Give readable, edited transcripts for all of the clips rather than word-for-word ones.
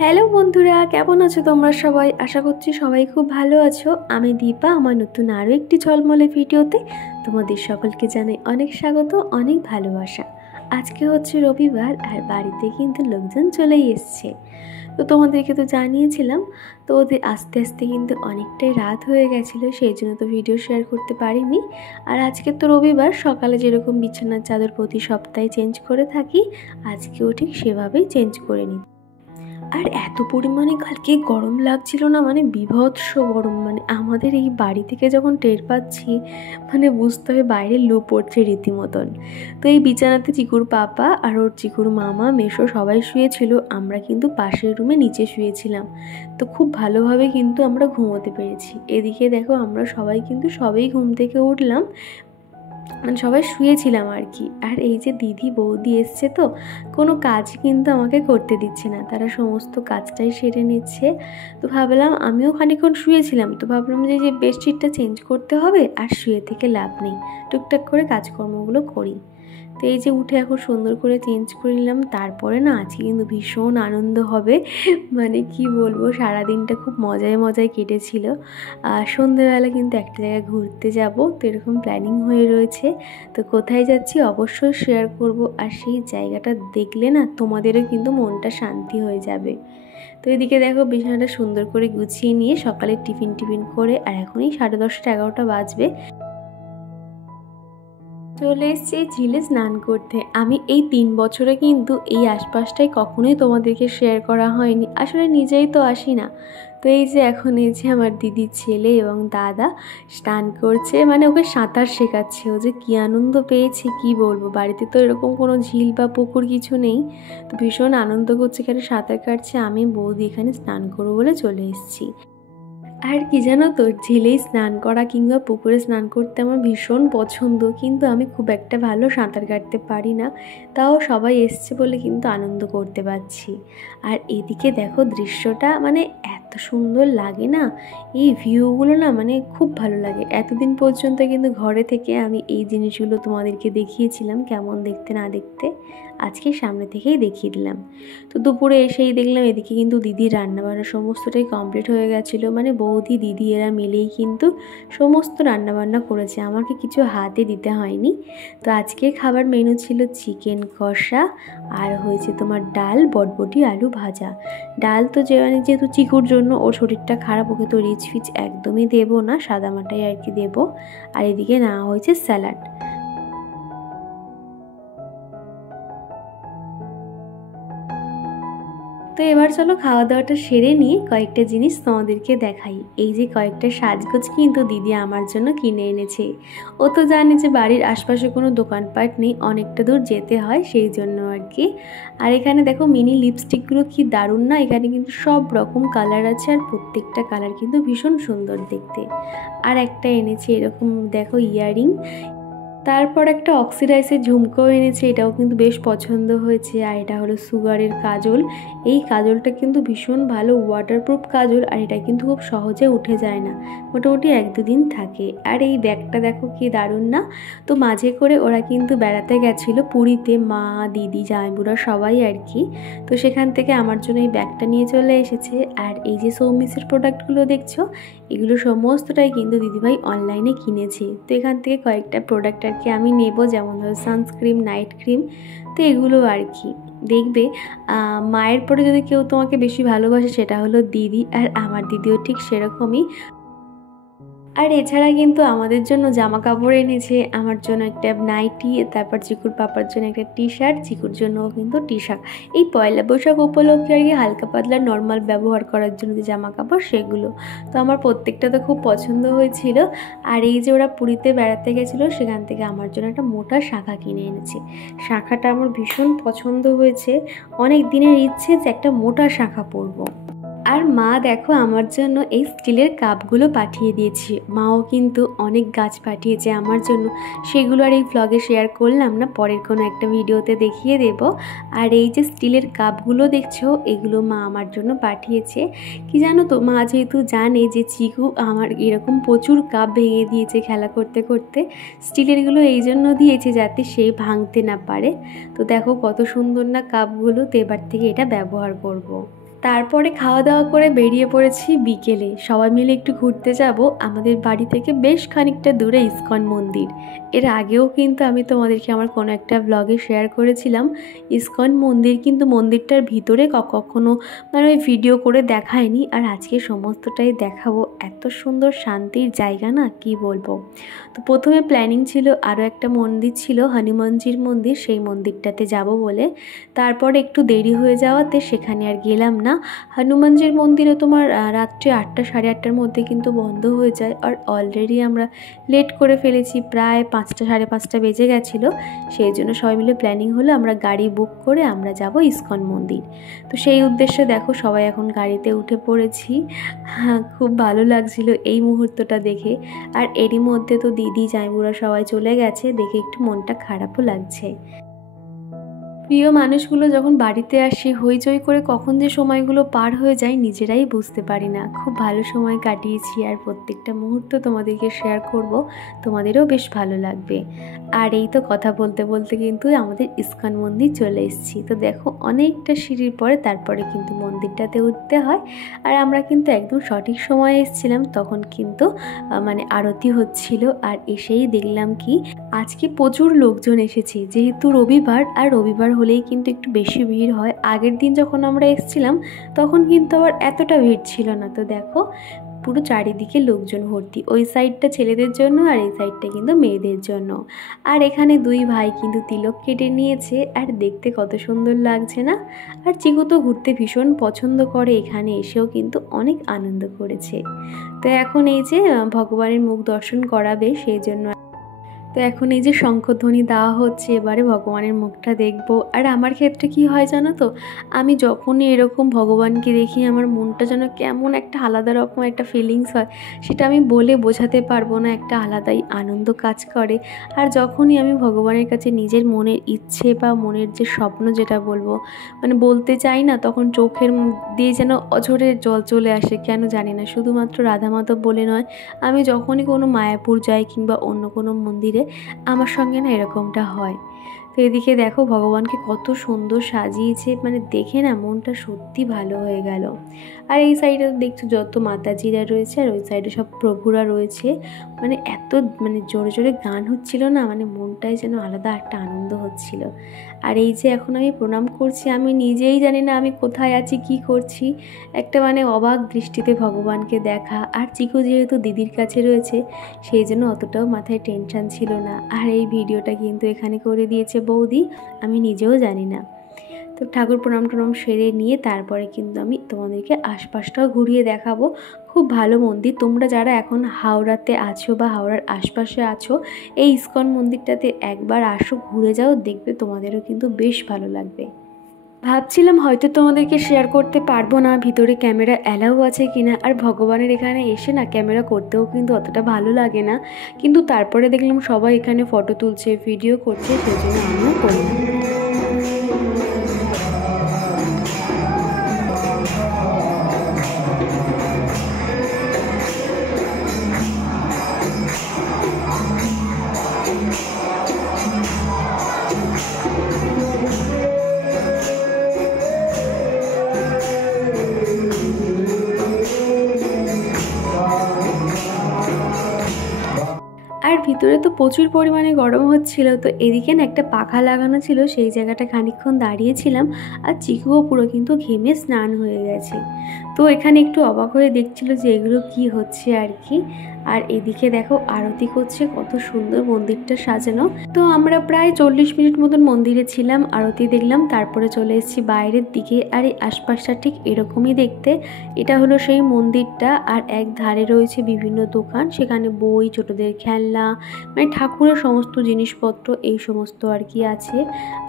Hello বন্ধুরা, কেমন আছো তোমরা সবাই? আশা করছি সবাই খুব ভালো আছো। আমি দীপা, আমার নতুন আরও একটি ঝলমলে ভিডিওতে তোমাদের সকলকে জানাই অনেক স্বাগত, অনেক ভালোবাসা। আজকে হচ্ছে রবিবার আর বাড়িতে কিন্তু লোকজন চলেই এসছে। তো তোমাদেরকে তো জানিয়েছিলাম, তো ওদের আস্তে আস্তে কিন্তু অনেকটাই রাত হয়ে গেছিলো, সেই জন্য তো ভিডিও শেয়ার করতে পারিনি। আর আজকে তো রবিবার, সকালে যেরকম বিছানার চাদর প্রতি সপ্তাহে চেঞ্জ করে থাকি, আজকেও ঠিক সেভাবেই চেঞ্জ করে নিই। আর এত পরিমাণে কালকে গরম লাগছিল না, মানে বীভৎস গরম, মানে আমাদের এই বাড়ি থেকে যখন টের পাচ্ছি মানে বুঝতে হবে বাইরে লো পড়ছে রীতিমতন। তো এই বিছানাতে চিকুর পাপা আর ওর চিকুর মামা মেশো সবাই শুয়েছিল, আমরা কিন্তু পাশের রুমে নিচে শুয়েছিলাম। তো খুব ভালোভাবে কিন্তু আমরা ঘুমোতে পেরেছি। এদিকে দেখো আমরা সবাই কিন্তু সবেই ঘুম থেকে উঠলাম, মানে সবাই শুয়েছিলাম আর কি। আর এই যে দিদি বৌদি এসছে, তো কোনো কাজ কিন্তু আমাকে করতে দিচ্ছে না, তারা সমস্ত কাজটাই সেরে নিচ্ছে। তো ভাবলাম, আমিও খানিকক্ষণ শুয়েছিলাম, তো ভাবলাম যে বেডশিটটা চেঞ্জ করতে হবে, আর শুয়ে থেকে লাভ নেই, টুকটাক করে কাজকর্মগুলো করি। তো এই যে উঠে এখন সুন্দর করে চেঞ্জ করে নিলাম। তারপরে না আজকে কিন্তু ভীষণ আনন্দ হবে, মানে কি বলবো, সারাদিনটা খুব মজায় মজায় কেটেছিল। সন্ধ্যেবেলা কিন্তু একটা জায়গায় ঘুরতে যাব, তো এরকম প্ল্যানিং হয়ে রয়েছে। তো কোথায় যাচ্ছি অবশ্যই শেয়ার করব, আর সেই জায়গাটা দেখলে না তোমাদেরও কিন্তু মনটা শান্তি হয়ে যাবে। তো এদিকে দেখো বিছানাটা সুন্দর করে গুছিয়ে নিয়ে সকালে টিফিন করে, আর এখনই 10:30 11টা বাজবে, চলে এসেছি ঝিলে স্নান করতে। আমি এই 3 বছরে কিন্তু এই আশপাশটাই কখনোই তোমাদেরকে শেয়ার করা হয়নি, আসলে নিজেই তো আসি না। তো এই যে এখন এই যে আমার দিদির ছেলে এবং দাদা স্নান করছে, মানে ওকে সাঁতার শেখাচ্ছে। ও যে কী আনন্দ পেয়েছে কি বলবো, বাড়িতে তো এরকম কোনো ঝিল বা পুকুর কিছু নেই, তো ভীষণ আনন্দ করছে, এখানে সাঁতার কাটছে। আমি বৌদি এখানে স্নান করবো বলে চলে এসেছি। আর কি জানো তো, ঝিলেই স্নান করা কিংবা পুকুরে স্নান করতে আমার ভীষণ পছন্দ, কিন্তু আমি খুব একটা ভালো সাঁতার কাটতে পারি না। তাও সবাই এসছে বলে কিন্তু আনন্দ করতে পারছি। আর এদিকে দেখো দৃশ্যটা মানে এত সুন্দর লাগে না, এই ভিউগুলো না মানে খুব ভালো লাগে। এতদিন পর্যন্ত কিন্তু ঘরে থেকে আমি এই জিনিসগুলো তোমাদেরকে দেখিয়েছিলাম কেমন দেখতে না দেখতে, আজকে সামনে থেকেই দেখিয়ে দিলাম। তো দুপুরে এসেই দেখলাম এদিকে কিন্তু দিদির রান্নাবান্না সমস্তটাই কমপ্লিট হয়ে গেছিলো, মানে বৌদি দিদি এরা মিলেই কিন্তু সমস্ত রান্নাবান্না করেছে, আমাকে কিছু হাতে দিতে হয়নি। তো আজকের খাবার মেনু ছিল চিকেন কষা, আর হয়েছে তোমার ডাল, বটবটি আলু ভাজা। ডাল তো যেহেতু চিকুর জন্য, ওর শরীরটা খারাপ, ওকে তো রিচ ফিচ একদমই দেবো না, সাদামাটাই আর কি দেবো। আর এদিকে না হয়েছে স্যালাড। তো এবার চলো খাওয়া দাওয়াটা সেরে নিয়ে কয়েকটা জিনিস তোমাদেরকে দেখাই। এই যে কয়েকটা সাজগোজ কিন্তু দিদি আমার জন্য কিনে এনেছে। ও তো জানে যে বাড়ির আশপাশে কোনো দোকানপাট নেই, অনেকটা দূর যেতে হয়, সেই জন্য আর কি। আর এখানে দেখো মিনি লিপস্টিকগুলো কি দারুণ না, এখানে কিন্তু সব রকম কালার আছে, আর প্রত্যেকটা কালার কিন্তু ভীষণ সুন্দর দেখতে। আর একটা এনেছে এরকম দেখো ইয়াররিং, তারপর একটা অক্সিডাইসের ঝুমকো এনেছে, এটাও কিন্তু বেশ পছন্দ হয়েছে। আর এটা হলো সুগারের কাজল, এই কাজলটা কিন্তু ভীষণ ভালো ওয়াটারপ্রুফ কাজল, আর এটা কিন্তু খুব সহজে উঠে যায় না, মোটামুটি 1-2 দিন থাকে। আর এই ব্যাগটা দেখো কি দারুণ না। তো মাঝে করে ওরা কিন্তু বেড়াতে গেছিলো পুরীতে, মা দিদি জামাইবুড়া সবাই আর কি। তো সেখান থেকে আমার জন্য এই ব্যাগটা নিয়ে চলে এসেছে। আর এই যে সৌমিসের প্রোডাক্টগুলো দেখছো, এগুলো সমস্তটাই কিন্তু দিদিভাই অনলাইনে কিনেছে। তো এখান থেকে কয়েকটা প্রোডাক্ট আর কি আমি নেব, যেমন ধরো সানস্ক্রিন, নাইট ক্রিম, তো এগুলো আর কি। দেখবে মায়ের পরে যদি কেউ তোমাকে বেশি ভালোবাসে সেটা হলো দিদি, আর আমার দিদিও ঠিক সেরকমই। আর এছাড়া কিন্তু আমাদের জন্য জামা কাপড় এনেছে, আমার জন্য একটা নাইটি, তারপর চিকুর পাপার জন্য একটা টি শার্ট, চিকুর জন্যও কিন্তু টি শার্ট। এই পয়লা বৈশাখ উপলক্ষে আর কি হালকা পাতলা নর্মাল ব্যবহার করার জন্য যে জামা কাপড় সেগুলো। তো আমার প্রত্যেকটা তো খুব পছন্দ হয়েছিল। আর এই যে ওরা পুরীতে বেড়াতে গেছিলো, সেখান থেকে আমার জন্য একটা মোটা শাঁখা কিনে এনেছে। শাঁখাটা আমার ভীষণ পছন্দ হয়েছে, অনেক দিনের ইচ্ছে যে একটা মোটা শাঁখা পরবো। আর মা দেখো আমার জন্য এই স্টিলের কাপগুলো পাঠিয়ে দিয়েছে, মাও কিন্তু অনেক গাছ পাঠিয়েছে আমার জন্য, সেগুলো আর এই ভ্লগে শেয়ার করলাম না, পরের কোনো একটা ভিডিওতে দেখিয়ে দেব। আর এই যে স্টিলের কাপগুলো দেখছো, এগুলো মা আমার জন্য পাঠিয়েছে। কি জানো তো, মা যেহেতু জানে যে চিকু আমার এরকম প্রচুর কাপ ভেঙে দিয়েছে খেলা করতে করতে, স্টিলেরগুলো এই জন্য দিয়েছে যাতে সে ভাঙতে না পারে। তো দেখো কত সুন্দর না কাপগুলো, তো এবার থেকে এটা ব্যবহার করব। তারপরে খাওয়া দাওয়া করে বেরিয়ে পড়েছি বিকেলে, সবাই মিলে একটু ঘুরতে যাব আমাদের বাড়ি থেকে বেশ খানিকটা দূরে ইসকন মন্দির। এর আগেও কিন্তু আমি তোমাদেরকে আমার কোনো একটা ব্লগে শেয়ার করেছিলাম ইসকন মন্দির, কিন্তু মন্দিরটার ভিতরে কখনো মানে ওই ভিডিও করে দেখায়নি। আর আজকে সমস্তটাই দেখাবো, এত সুন্দর শান্তির জায়গা না কি বলবো। তো প্রথমে প্ল্যানিং ছিল আরও একটা মন্দির ছিল হনুমানজির মন্দির, সেই মন্দিরটাতে যাব বলে। তারপর একটু দেরি হয়ে যাওয়াতে সেখানে আর গেলাম না। হনুমানজির মন্দিরে তোমার রাত্রে 8টা সাড়ে 8টার মধ্যে কিন্তু বন্ধ হয়ে যায়, আর অলরেডি আমরা লেট করে ফেলেছি, প্রায় 5টা সাড়ে 5টা বেজে গেছিলো। সেই জন্য সবাই মিলে প্ল্যানিং হলো আমরা গাড়ি বুক করে আমরা যাব ইসকন মন্দির। তো সেই উদ্দেশ্যে দেখো সবাই এখন গাড়িতে উঠে পড়েছি। হ্যাঁ, খুব ভালো লাগছিল এই মুহূর্তটা দেখে। আর এরই মধ্যে তো দিদি জামাইবুড়া সবাই চলে গেছে, দেখে একটু মনটা খারাপও লাগছে। প্রিয় মানুষগুলো যখন বাড়িতে আসে হইচই করে কখন যে সময়গুলো পার হয়ে যায় নিজেরাই বুঝতে পারি না। খুব ভালো সময় কাটিয়েছি, আর প্রত্যেকটা মুহূর্ত তোমাদেরকে শেয়ার করব, তোমাদেরও বেশ ভালো লাগবে। আর এই তো কথা বলতে বলতে কিন্তু আমাদের ইসকন মন্দির চলে এসেছি। তো দেখো অনেকটা সিঁড়ির পরে তারপরে কিন্তু মন্দিরটাতে উঠতে হয়। আর আমরা কিন্তু একদম সঠিক সময়ে এসেছিলাম, তখন কিন্তু মানে আরতি হচ্ছিল। আর এসেই দেখলাম কি আজকে প্রচুর লোকজন এসেছে, যেহেতু রবিবার, আর রবিবার হলেই কিন্তু একটু বেশি ভিড় হয়। আগের দিন যখন আমরা এসেছিলাম তখন কিন্তু আবার এতটা ভিড় ছিল না। তো দেখো পুরো চারিদিকে লোকজন ভর্তি, ওই সাইডটা ছেলেদের জন্য আর এই সাইডটা কিন্তু মেয়েদের জন্য। আর এখানে দুই ভাই কিন্তু তিলক কেটে নিয়েছে, আর দেখতে কত সুন্দর লাগছে না। আর চিকু তো ঘুরতে ভীষণ পছন্দ করে, এখানে এসেও কিন্তু অনেক আনন্দ করেছে। তো এখন এই যে ভগবানের মুখ দর্শন করাবে, সেই জন্য তো এখন এই যে শঙ্খধ্বনি দেওয়া হচ্ছে, এবারে ভগবানের মুখটা দেখব। আর আমার ক্ষেত্রে কি হয় জানো তো, আমি যখনই এরকম ভগবানকে দেখি আমার মনটা যেন কেমন একটা আলাদা রকম একটা ফিলিংস হয়, সেটা আমি বলে বোঝাতে পারবো না, একটা আলাদাই আনন্দ কাজ করে। আর যখনই আমি ভগবানের কাছে নিজের মনের ইচ্ছে বা মনের যে স্বপ্ন যেটা বলবো মানে বলতে চাই না, তখন চোখের দিয়ে যেন অঝরে জল চলে আসে, কেন জানি না। শুধুমাত্র রাধা মাধব বলে নয়, আমি যখনই কোনো মায়াপুর যাই কিংবা অন্য কোনো মন্দিরে আমার সঙ্গে না এরকমটা হয়। তো এদিকে দেখো ভগবানকে কত সুন্দর সাজিয়েছে, মানে দেখে না মনটা সত্যি ভালো হয়ে গেল। আর এই সাইডে দেখছো যত মাতাজিরা রয়েছে, আর ওই সাইডে সব প্রভুরা রয়েছে। মানে এত মানে জোরে জোরে গান হচ্ছিল না, মানে মনটাই যেন আলাদা একটা আনন্দ হচ্ছিল। আর এই যে এখন আমি প্রণাম করছি, আমি নিজেই জানি না আমি কোথায় আছি কি করছি, একটা মানে অবাক দৃষ্টিতে ভগবানকে দেখা। আর চিকু যেহেতু দিদির কাছে রয়েছে সেই জন্য অতটাও মাথায় টেনশন ছিল না। আর এই ভিডিওটা কিন্তু এখানে করে দিয়েছে বৌদি, আমি নিজেও জানি না। তো ঠাকুর প্রণাম টনাম সেরে নিয়ে তারপরে কিন্তু আমি তোমাদেরকে আশপাশটাও ঘুরিয়ে দেখাবো। খুব ভালো মন্দির, তোমরা যারা এখন হাওড়াতে আছো বা হাওড়ার আশপাশে আছো, এই ইসকন মন্দিরটাতে একবার আসো, ঘুরে যাও, দেখবে তোমাদেরও কিন্তু বেশ ভালো লাগবে। ভাবছিলাম হয়তো তোমাদেরকে শেয়ার করতে পারবো না ভিতরে ক্যামেরা অ্যালাউ আছে কিনা। আর ভগবানের এখানে এসে না ক্যামেরা করতেও কিন্তু অতটা ভালো লাগে না, কিন্তু তারপরে দেখলাম সবাই এখানে ফটো তুলছে ভিডিও করছে, সেই জন্য আমিও করলাম। আর ভিতরে তো প্রচুর পরিমাণে গরম হচ্ছিল, তো এদিকে না একটা পাখা লাগানো ছিল, সেই জায়গাটা খানিকক্ষণ দাঁড়িয়েছিলাম। আর চিকুও পুরো কিন্তু ঘেমে স্নান হয়ে গেছে। তো এখানে একটু অবাক হয়ে দেখছিল যে এগুলো কি হচ্ছে আর কি। আর এদিকে দেখো আরতি করছে, কত সুন্দর মন্দিরটা সাজানো। তো আমরা প্রায় 40 মিনিট মতন মন্দিরে ছিলাম, আরতি দেখলাম, তারপরে চলে এসেছি বাইরের দিকে। আর এই আশপাশটা ঠিক এরকমই দেখতে। এটা হলো সেই মন্দিরটা, আর এক ধারে রয়েছে বিভিন্ন দোকান, সেখানে বই, ছোটদের খেলনা, মানে ঠাকুরের সমস্ত জিনিসপত্র এই সমস্ত আর কি আছে।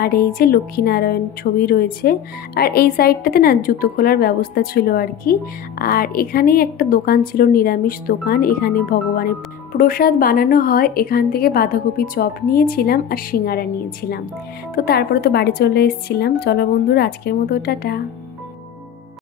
আর এই যে লক্ষ্মীনারায়ণ ছবি রয়েছে। আর এই সাইডটাতে না জুতো খোলার ব্যবস্থা ছিল আর কি। আর এখানেই একটা দোকান ছিল, নিরামিষ দোকান, এখানে ভগবানের প্রসাদ বানানো হয়। এখান থেকে বাঁধাকপি চপ নিয়েছিলাম আর সিঙ্গারা নিয়েছিলাম। তো তারপরে তো বাড়ি চলে এসেছিলাম। চলো বন্ধুরা, আজকের মতো টাটা।